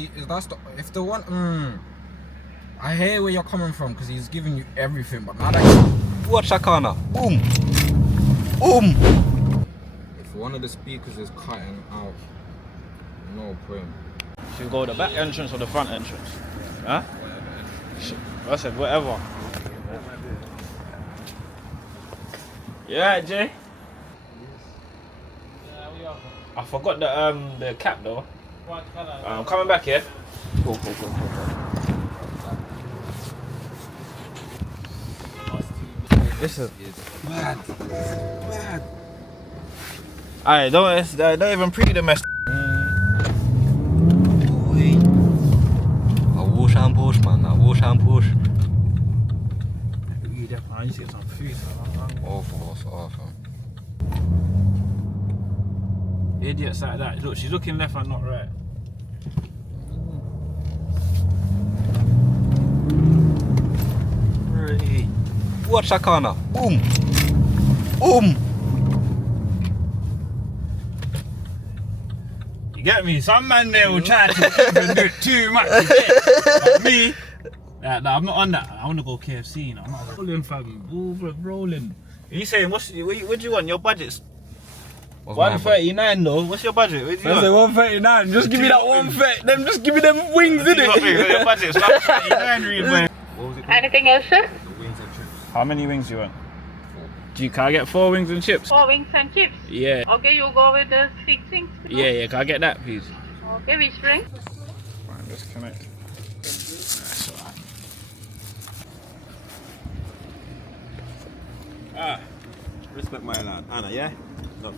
If the one, I hear where you're coming from because he's giving you everything, but now that Watch Shakana. Boom. Boom. if one of the speakers is cutting out, no point. Should we go the back entrance or the front entrance? Huh? I said whatever. Yeah, Jay. I forgot the cap though. What colour? I'm coming back here. Go. This is mad. Alright, don't even pre the mess. I wash and push, man. I wash and push. I need to get some food. Awful. Idiots like that. Look, she's looking left and not right. Watch Shakana. Boom. Boom. You get me? Some man there will try to even do it too much. But me, nah, I'm not on that. I want to go KFC, you know. I'm not rolling, fam. Rolling. You saying, what do you want? Your budget's 139 though. What's your budget? What do you I said want? 139. Just give me that 130. Them just give me them wings, innit? Your budget's 139, really. Anything else, sir? How many wings do you want? Can I get 4 wings and chips? 4 wings and chips. Yeah. Okay, you go with the 6 wings. Yeah. Can I get that, please? Okay, which drink? Right, disconnect. That's alright. Respect my land. Anna, yeah? Not